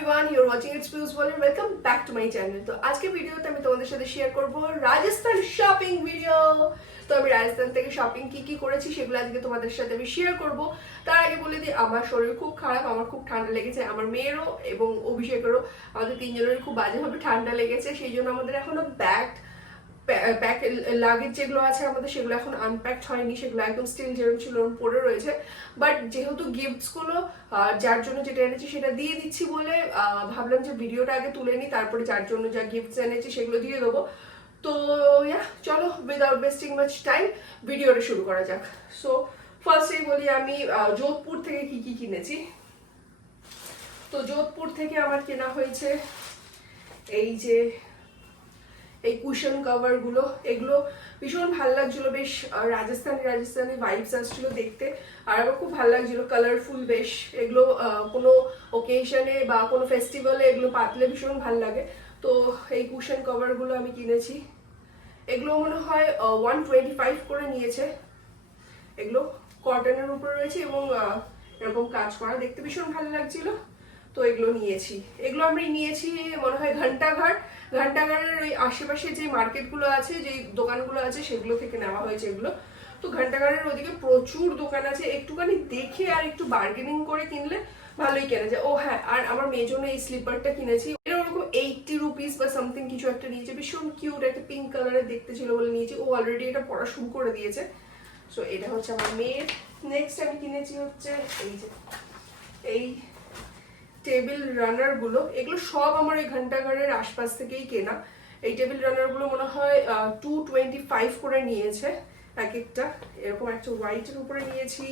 everyone, you're watching It's Pius World and welcome back to my channel. তো আজকে ভিডিওতে আমি তোমাদের সাথে শেয়ার করব রাজস্থান শপিং ভিডিও। তো আমি রাজস্থান থেকে শপিং কি করেছি সেগুলো আজকে তোমাদের সাথে আমি শেয়ার করব। তার আগে বলে দিই, আমার শরীর খুব খারাপ, আমার খুব ঠান্ডা লেগেছে, আমার মেয়েরও এবং অভিষেকেরও, আমাদের তিনজনেরই খুব বাজেভাবে ঠান্ডা লেগেছে। সেই জন্য আমাদের এখনো প্যাক লাগেজ যেগুলো আছে আমাদের, সেগুলো এখন আনপ্যাকড হয়নি, সেগুলো একদম স্টিল যেরকম ছিল পড়ে রয়েছে। বাট যেহেতু গিফটসগুলো যার জন্য যেটা এনেছি সেটা দিয়ে দিচ্ছি বলে ভাবলাম যে ভিডিওটা আগে তুলে নিই, তারপরে যার জন্য যা গিফটস এনেছি সেগুলো দিয়ে দেবো। তো চলো উইদাউট ওয়েস্টিং মাচ টাইম ভিডিওটা শুরু করা যাক। সো ফার্স্টেই বলি আমি যোধপুর থেকে কি কিনেছি। তো যোধপুর থেকে আমার কেনা হয়েছে এই কুশন কভার গুলো। এগুলো ভীষণ ভালো লাগছিল, বেশ রাজস্থানি ভাইবস আসছিল দেখতে, আর আমার খুব ভালো লাগছিল, কালারফুল বেশ। এগুলো কোনো ওকেশনে বা কোনো ফেস্টিভ্যালে এগুলো পাতলে ভীষণ ভালো লাগে। তো এই কুশন কভার গুলো আমি কিনেছি। এগুলো মনে হয় 125 করে নিয়েছে। এগুলো কটনের উপর রয়েছে এবং এরকম কাজ করা, দেখতে ভীষণ ভালো লাগছিল। তো এগুলো নিয়েছি। এগুলো আমি নিয়েছি মনে হয় ঘন্টাঘরের ওই আশেপাশে যে মার্কেটগুলো আছে, যে দোকানগুলো আছে, সেগুলো থেকে নেওয়া হয়েছে এগুলো। তো ঘন্টাঘরের ওদিকে প্রচুর দোকান আছে, একটুখানি দেখে আর একটু বার্গেনিং করে কিনলে ভালোই কেনা যায়। ও হ্যাঁ, আর আমার মেয়ের জন্য এই স্লিপারটা কিনেছি। এটা ওরকম 80 রুপিস বা সামথিং কিছু একটা নিয়েছে, ভীষণ কিউট, একটা পিঙ্ক কালারের দেখতে ছিল বলে নিয়েছি। ও অলরেডি এটা পড়া শুরু করে দিয়েছে। সো এটা হচ্ছে আমার মেয়ের। নেক্সট আমি কিনেছি হচ্ছে এই টেবিল রানার গুলো। এগুলো সব আমার এই ঘন্টাঘরের আশপাশ থেকেই কেনা। এই টেবিল রানার গুলো মনে হয় 225 করে নিয়েছে এক একটা। এরকম একটা হোয়াইটের উপরে নিয়েছি,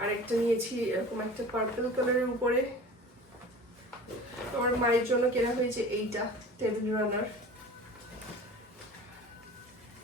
আর একটা নিয়েছি এরকম একটা পার্পল কালারের উপরে। আমার মায়ের জন্য কেনা হয়েছে এইটা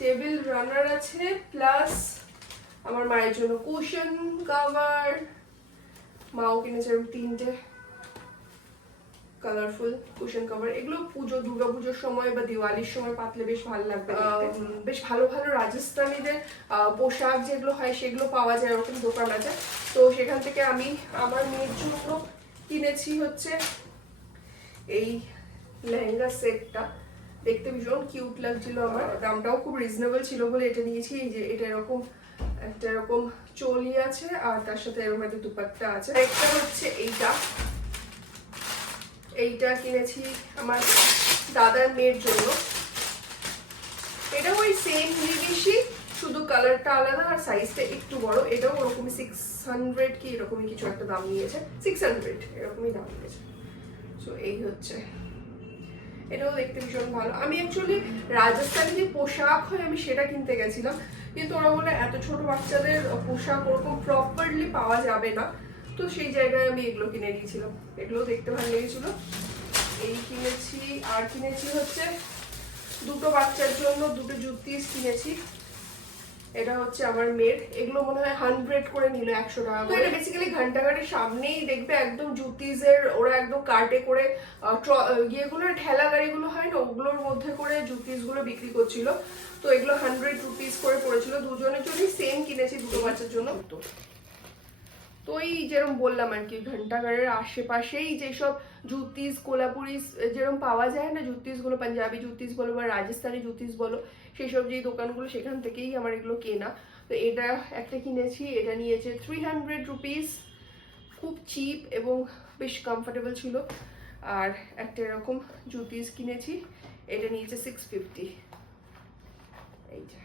টেবিল রানার আছে, প্লাস আমার মায়ের জন্য কুশন কভার। মাও কিনেছে তিনটে কালারফুল কুশন কভার। এগুলো দুর্গা পুজোর সময় বা দিওয়ালির সময় পাতলে বেশ ভালো লাগবে। বেশ ভালো রাজস্থানীদের পোশাক যেগুলো হয় সেগুলো পাওয়া যায়, ওরকম দোকান আছে। তো সেখান থেকে আমি আমার মেয়ের জন্য কিনেছি হচ্ছে এই লেহেঙ্গা সেটটা। দেখতে ভীষণ কিউট লাগছিল আমার, দামটাও খুব রিজনেবল ছিল বলে এটা নিয়েছি। এই যে এটা এরকম একটা এরকম চলি আছে, আর তার সাথে এরকম একটা দুপাট্টা আছে। একটা হচ্ছে এইটা কিনেছি আমার দাদার মেয়ের জন্য। এটা ওই সেম জিনিসই, শুধু কালারটা আলাদা আর সাইজটা একটু বড়। এটাও ওরকমই 600 কি এরকমই কিছু একটা দাম নিয়েছে, 600 এরকমই দাম নিয়েছে। সো এই হচ্ছে, এটাও দেখতে ভীষণ ভালো। আমি অ্যাকচুয়ালি রাজস্থানি যে পোশাক হয় আমি সেটা কিনতে গেছিলাম, কিন্তু ওরা বলে এত ছোট বাচ্চাদের পোশাক ওরকম প্রপারলি পাওয়া যাবে না। তো সেই জায়গায় আমি এগুলো কিনে নিয়েছিলাম। এগুলো দেখতে ভালো লেগেছিল। এই কিনেছি, আর কিনেছি হচ্ছে দুটো বাচ্চার জন্য দুটো জুতিস কিনেছি। এটা হচ্ছে আমার মেয়ের। এগুলো মনে হয় 100 করে নিল, 100 টাকা। তো এটা বেসিক্যালি ঘন্টাঘরের সামনেই দেখবে একদম জুতিসের, ওরা একদম কার্টে করে ইয়েগুলো ঠেলা গাড়িগুলো হয় না, ওগুলোর মধ্যে করে জুতিস গুলো বিক্রি করছিল। তো এগুলো 100 রুপিস করে পড়েছিল। দুজনের জন্যই সেম কিনেছি, দুটো বাচ্চার জন্য। তো এই যেরকম বললাম আর কি, ঘন্টাঘরের আশেপাশেই যেসব জুতিস কোলাপুরি যেরকম পাওয়া যায় না, জুতিস গুলো পাঞ্জাবি জুতিস বলো বা রাজস্থানি জুতিস বলো, সেসব যে দোকানগুলো, সেখান থেকেই আমার এগুলো কেনা। তো এটা একটা কিনেছি, এটা নিয়েছে 300 রুপিস, খুব চিপ এবং বেশ কমফোর্টেবল ছিল। আর একটা এরকম জুতিস কিনেছি, এটা নিয়েছে 650। এই যে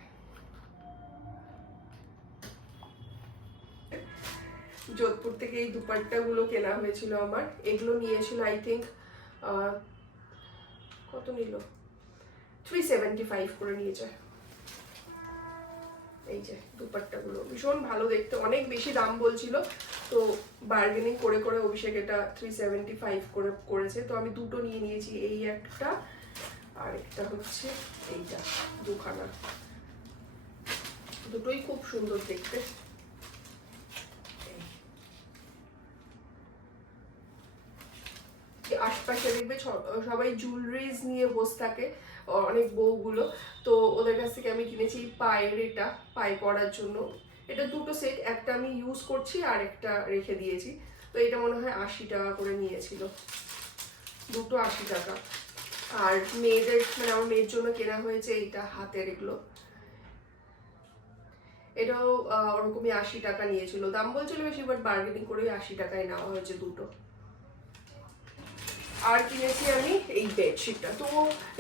যোধপুর থেকে এই দুপাট্টা গুলো কেনা হয়েছিল আমার। এগুলো নিয়েছিল আই থিঙ্ক কত নিল, 375 করে নিয়েছে। এই যে দুপাট্টা গুলো ভীষণ ভালো দেখতে, অনেক বেশি দাম বলছিল, তো বার্গেনিং করে করে অভিষেক এটা 375 করে করেছে। তো আমি দুটো নিয়ে নিয়েছি, এই একটা আর একটা হচ্ছে এইটা, দুখানা। দুটোই খুব সুন্দর দেখতে। আশপাশে দেখবে সবাই জুয়েলারিজ নিয়ে বসে থাকে, অনেক বউগুলো। তো ওদের কাছ থেকে আমি কিনেছি পায়ের, এটা পায়ে পরার জন্য। এটা দুটো সেট, একটা আমি ইউজ করছি আর একটা রেখে দিয়েছি। তো এটা মনে হয় 80 টাকা করে নিয়েছিল। দুটো 80 টাকা। আর মেয়েদের মানে আমার মেয়ের জন্য কেনা হয়েছে এইটা হাতের, এগুলো এটাও ওরকমই 80 টাকা নিয়েছিল, দাম বলছিল বেশি বাট বার্গেনিং করে 80 টাকায় নেওয়া হয়েছে দুটো। আর কিনেছি আমি এই বেডশিটটা। তো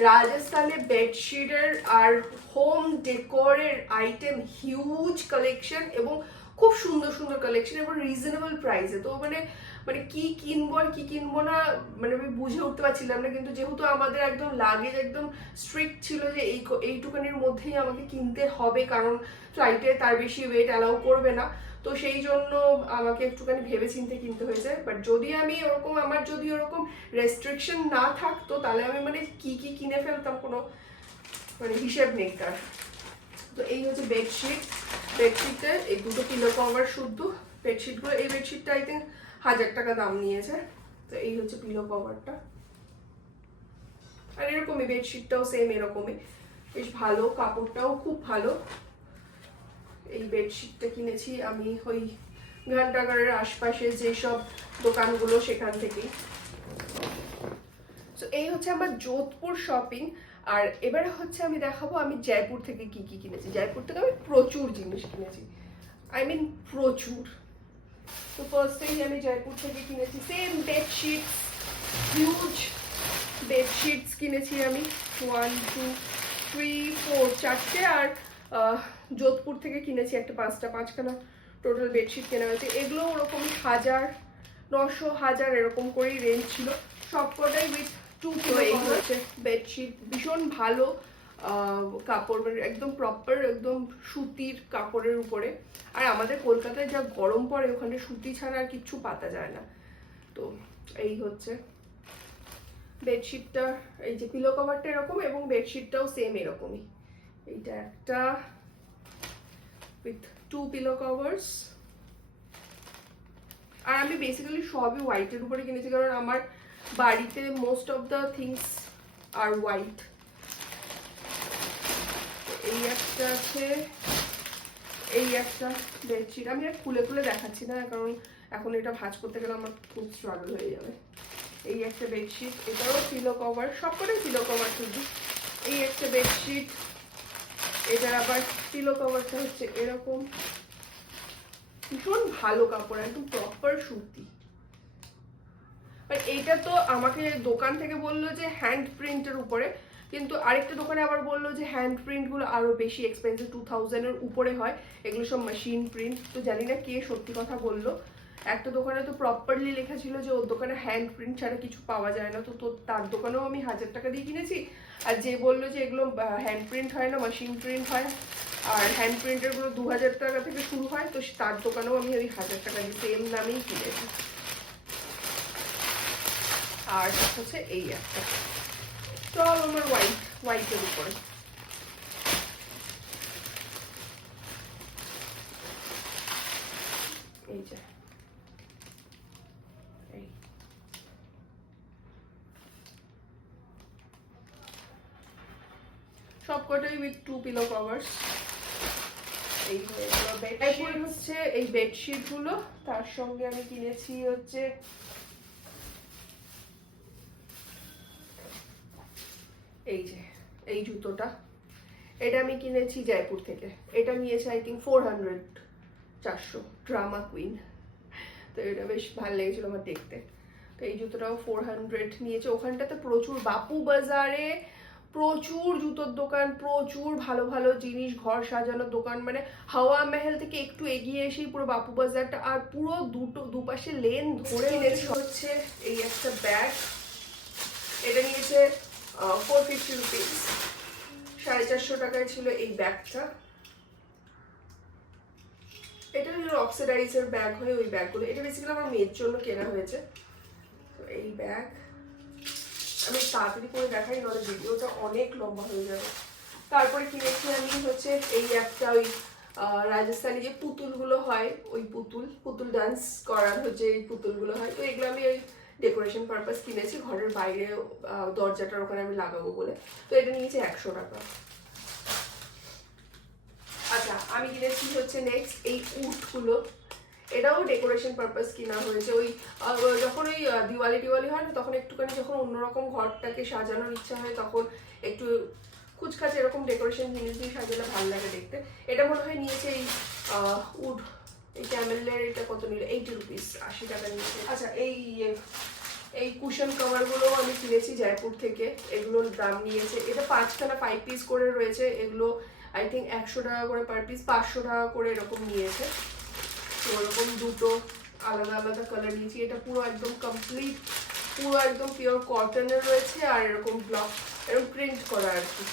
রাজস্থানে বেডশিটের আর হোম ডেকোরের আইটেম হিউজ কালেকশন এবং খুব সুন্দর সুন্দর কালেকশন এবং রিজনেবল প্রাইসে। তো মানে মানে কি কিনবো আর কি কিনবো না মানে আমি বুঝে উঠতে পারছিলাম না, কিন্তু যেহেতু আমাদের একদম লাগেজ একদম স্ট্রিক্ট ছিল যে এইটুকানির মধ্যেই আমাকে কিনতে হবে, কারণ ফ্লাইটে তার বেশি ওয়েট অ্যালাউ করবে না, তো সেই জন্য আমাকে একটুখানি ভেবে চিন্তে কিনতে হয়েছে। বাট যদি আমি ওরকম আমার যদি ওরকম রেস্ট্রিকশন না থাকতো তাহলে আমি মানে কি কি কিনে ফেলতাম কোনো মানে হিসেব নেই তার। তো এই হচ্ছে বেডশিট। বেডশিটে এই দুটো পিলো কভার শুদ্ধ বেডশিটগুলো। এই বেডশিটটা আই থিঙ্ক 1000 টাকা দাম নিয়েছে। তো এই হচ্ছে পিলো কভারটা, আর এরকমই বেডশিটটাও সেম এরকমই, বেশ ভালো, কাপড়টাও খুব ভালো। এই বেডশিটটা কিনেছি আমি ওই ঘন্টাঘরের আশপাশে যেসব দোকানগুলো সেখান থেকেই। তো এই হচ্ছে আমার যোধপুর শপিং। আর এবারে হচ্ছে আমি দেখাবো আমি জয়পুর থেকে কি কি কিনেছি। জয়পুর থেকে আমি প্রচুর জিনিস কিনেছি, আই মিন প্রচুর। তো ফার্স্টেই আমি জয়পুর থেকে কিনেছি সেম বেডশিট, হিউজ বেডশিটস কিনেছি আমি 1 2 3 4 চারটে। আর যোধপুর থেকে কিনেছি একটা 5খানা টোটাল বেডশিট কেনা হয়েছে। এগুলো ওরকমই 1000 900 1000 এরকম করেই রেঞ্জ ছিল, সবকটাই উইথ 2 পিলো। এই হচ্ছে বেডশিট, ভীষণ ভালো কাপড়, মানে একদম প্রপার একদম সুতির কাপড়ের উপরে। আর আমাদের কলকাতায় যা গরম পড়ে ওখানে সুতি ছাড়া আর কিচ্ছু পাতা যায় না। তো এই হচ্ছে বেডশিটটা, এই যে পিলো কভারটা এরকম এবং বেডশিটটাও সেম এরকমই। এইটা একটা উইথ 2 পিলো কভারস। আর আমি বেসিক্যালি সবই হোয়াইটের উপরে কিনেছি, কারণ আমার বাড়িতে most of the things are white. এই একটা আছে, এই একটা বেডশিট আমি আর খুলে খুলে দেখাচ্ছি না, কারণ এখন এটা ভাঁজ করতে গেলে আমার খুব স্ট্রাগল হয়ে যাবে। এই একটা বেডশিট, এটাও পিলো কভার, সবকটাই পিলো কভার শুধু। এই একটা বেডশিট, এটার আবার পিলো কভারটা হচ্ছে এরকম, ভীষণ ভালো কাপড়, একদম প্রপার সুতি। এইটা তো আমাকে দোকান থেকে বললো যে হ্যান্ড প্রিন্টের উপরে, কিন্তু আরেকটা দোকানে আবার বললো যে হ্যান্ড প্রিন্টগুলো আরো বেশি এক্সপেন্সিভ, 2000 এর উপরে হয়, এগুলো সব মেশিন প্রিন্ট। তো জানি না কে সত্যি কথা বললো। একটা দোকানে তো প্রপারলি লেখা ছিল যে ওর দোকানে হ্যান্ড প্রিন্ট ছাড়া কিছু পাওয়া যায় না, তো তার দোকানেও আমি 1000 টাকা দিয়ে কিনেছি। আর যে বললো যে এগুলো হ্যান্ড প্রিন্ট হয় না মেশিন প্রিন্ট হয়, আর হ্যান্ড প্রিন্টের গুলো 2000 টাকা থেকে শুরু হয়, তো তার দোকানেও আমি ওই 1000 টাকা দিয়ে সেম দামেই কিনেছি। আর হচ্ছে এই একটা, সব আমার হোয়াইটের উপরে। এই যে এই সবকটাই উইথ 2 পিলো কভারস। এই হচ্ছে এই বেডশিট গুলো, তার সঙ্গে আমি কিনেছি হচ্ছে এই যে এই জুতোটা, এটা আমি কিনেছি জয়পুর থেকে। এটা নিয়েছে আই থিঙ্ক 400 ড্রামা কুইন। তো এটা বেশ ভালো লেগেছিল আমার দেখতে। তো এই জুতোটাও 400 নিয়েছে। ওখানটাতে প্রচুর, বাপু বাজারে প্রচুর জুতোর দোকান, প্রচুর ভালো ভালো জিনিস, ঘর সাজানোর দোকান, মানে হাওয়া মহল থেকে একটু এগিয়ে এসেই পুরো বাপু বাজারটা, আর পুরো দুপাশে লেন ধরে হচ্ছে এই একটা ব্যাগ। এটা নিয়েছে 450 রুপিস, 450 টাকায় ছিল এই ব্যাগটা। এটা হলো অক্সিডাইজার ব্যাগ হয় ওই ব্যাগগুলো, এটা বেসিক্যালি আমার মেয়ের জন্য কেনা হয়েছে। তো এই ব্যাগ আমি তাড়াতাড়ি করে দেখাই, নাহলে ভিডিওটা অনেক লম্বা হয়ে যাবে। তারপরে কিনেছি আমি হচ্ছে এই একটা ওই রাজস্থানি যে পুতুলগুলো হয়, ওই পুতুল ডান্স করার হচ্ছে এই পুতুলগুলো হয়। তো এগুলো আমি ওই ডেকোরেশন পারপাস কিনেছি, ঘরের বাইরে দরজাটার ওখানে আমি লাগাবো বলে। তো এটা নিয়েছে 100 টাকা। আচ্ছা, আমি কিনেছি হচ্ছে নেক্সট এই উটগুলো। এটাও ডেকোরেশন পারপাস কিনা হয়েছে। ওই যখন ওই দিওয়ালি হয় না, তখন একটুখানি যখন অন্যরকম ঘরটাকে সাজানোর ইচ্ছা হয়, তখন একটু কুচকাচ এরকম ডেকোরেশন জিনিস দিয়ে সাজালে ভালো লাগে দেখতে। এটা মনে হয় নিয়েছে এই উড, এই ক্যামেলের, এটা কত নিল, 80 রুপিস, 80 টাকা নিয়েছে। আচ্ছা, এই কুশন কভারগুলো আমি কিনেছি জয়পুর থেকে, এগুলোর দাম নিয়েছে, এটা 5খানা 5 পিস করে রয়েছে, এগুলো আই থিঙ্ক 100 টাকা করে পার পিস, 500 টাকা করে এরকম নিয়েছে। তো ওরকম দুটো আলাদা আলাদা কালার নিয়েছি। এটা পুরো একদম কমপ্লিট, পুরো একদম পিওর কটনের রয়েছে, আর এরকম ব্লক, এরকম প্রিন্ট করা আর কি।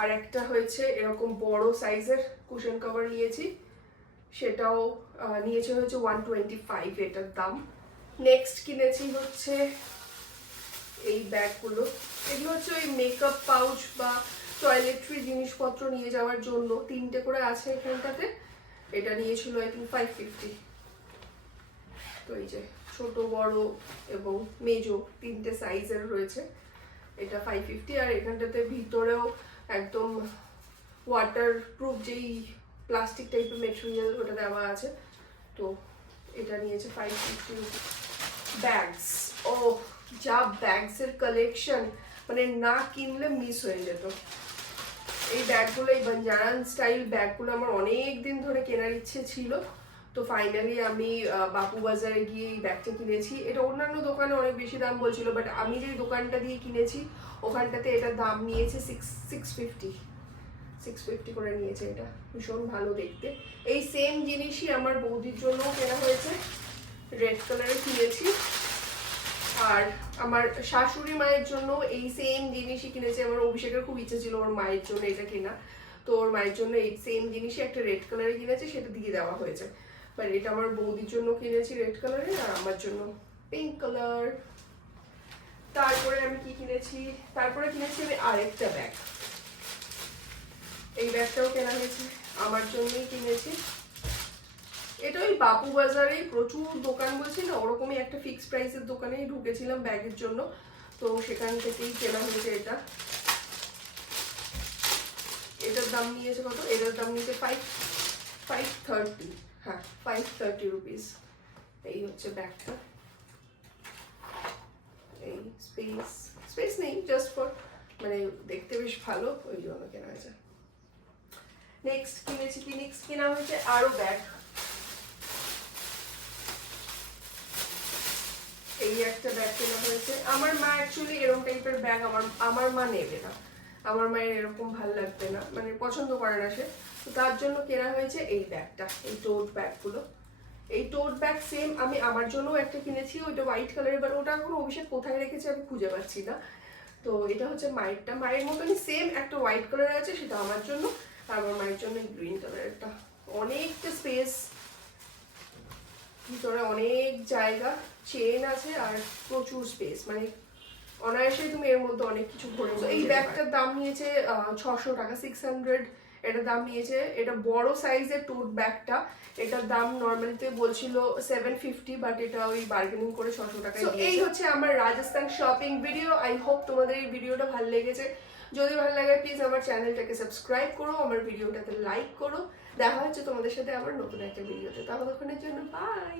আর একটা হয়েছে এরকম বড় সাইজের কুশন কভার নিয়েছি, সেটাও নিয়েছে হচ্ছে 125 এটার দাম। নেক্সট কিনেছি হচ্ছে এই ব্যাগগুলো, এগুলো হচ্ছে ওই মেকআপ পাউচ বা টয়লেট্রি জিনিসপত্র নিয়ে যাওয়ার জন্য, 3টে করে আছে এখানটাতে। এটা নিয়েছিল আই থিঙ্ক 550। তো এই যে ছোট বড় এবং মেজো 3টে সাইজের রয়েছে, এটা 550। আর এখানটাতে ভিতরেও একদম ওয়াটার প্রুফ যেই প্লাস্টিক টাইপের মেটেরিয়াল ওটা দেওয়া আছে। তো এটা নিয়েছে 550। ব্যাগস, ও যা ব্যাগসের কালেকশন, মানে না কিনলে মিস হয়ে যেত। এই ব্যাগগুলো, এই বাঞ্জারান স্টাইল ব্যাগগুলো আমার অনেক দিন ধরে কেনার ইচ্ছে ছিল। তো ফাইনালি আমি বাপু বাজারে গিয়ে এই ব্যাগটা কিনেছি। এটা অন্যান্য দোকানে অনেক বেশি দাম বলছিল, বাট আমি যে দোকানটা দিয়ে কিনেছি ওখানটাতে এটার দাম নিয়েছে 650 করে নিয়েছে। এটা ভীষণ ভালো দেখতে। এই সেম জিনিসই আমার বৌদির জন্যও কেনা হয়েছে, রেড কালারে কিনেছি। আর আমার শাশুড়ি মায়ের জন্য এই সেম জিনিসই কিনেছি। আমার অভিষেকের খুব ইচ্ছে ছিল ওর মায়ের জন্য এটা কেনা, তো ওর মায়ের জন্য এই সেম জিনিসই একটা রেড কালারে কিনেছি, সেটা দিয়ে দেওয়া হয়েছে। বাট এটা আমার বৌদির জন্য কিনেছি রেড কালারে, আর আমার জন্য পিঙ্ক কালার। তারপরে আমি কি কিনেছি, তারপরে কিনেছি আমি আরেকটা ব্যাগ। এই ব্যাগটাও কেনা হয়েছে, আমার জন্যই কিনেছি। এটা ওই বাপু বাজারেই প্রচুর দোকান বলছি না, ওরকমই একটা ফিক্স প্রাইসের দোকানেই ঢুকেছিলাম ব্যাগের জন্য, তো সেখান থেকেই কেনা হয়েছে এটা। এটার দাম নিয়েছে কত, এটার দাম নিয়েছে 530, হ্যাঁ 530 রুপিস। এই হচ্ছে ব্যাগটা। এই স্পেস নেই, জাস্ট ফর মানে দেখতে বেশ ভালো, ওই জন্য কেনা হয়েছে। নেক্সট কিনেছি কি, নেক্সট কেনা হয়েছে আরো ব্যাগ। এই একটা ব্যাগ কেনা হয়েছে। আমার মা অ্যাকচুয়ালি এরকম টাইপের ব্যাগ আমার মা নেবে না, আমার মায়ের এরকম ভালো লাগবে না, মানে পছন্দ করে না সে। তো তার জন্য কেনা হয়েছে এই ব্যাগটা, এই টোট ব্যাগগুলো। এই টোট ব্যাগ সেম আমি আমার জন্যও একটা কিনেছি, ওইটা হোয়াইট কালারের, বাট ওটা এখন অভিষেক কোথায় রেখেছে আমি খুঁজে পাচ্ছি না। তো এটা হচ্ছে মায়েরটা, মায়ের মতনই সেম একটা হোয়াইট কালার আছে, সেটা আমার জন্য। আর আমার মায়ের জন্য গ্রিন কালারেরটা। অনেকটা স্পেস, ভিতরে অনেক জায়গা, চেন আছে আর প্রচুর স্পেস, মানে অনায়াসে তুমি এর মধ্যে অনেক কিছু ভরে। এই ব্যাগটার দাম নিয়েছে 600 টাকা, 600 এটার দাম নিয়েছে। এটা বড় সাইজের টোট ব্যাগটা, এটার দাম নর্মালিতে বলছিল 750, বাট এটা ওই বার্গেনিং করে 600 টাকায় দিয়েছে। এই হচ্ছে আমার Rajasthan shopping video. I hope তোমাদের এই ভিডিওটা ভালো লেগেছে। যদি ভালো লাগে প্লিজ আমার চ্যানেলটাকে সাবস্ক্রাইব করো, আমার ভিডিওটাতে লাইক করো। দেখা হচ্ছে তোমাদের সাথে আবার নতুন একটা ভিডিওতে, ততক্ষণের জন্য বাই।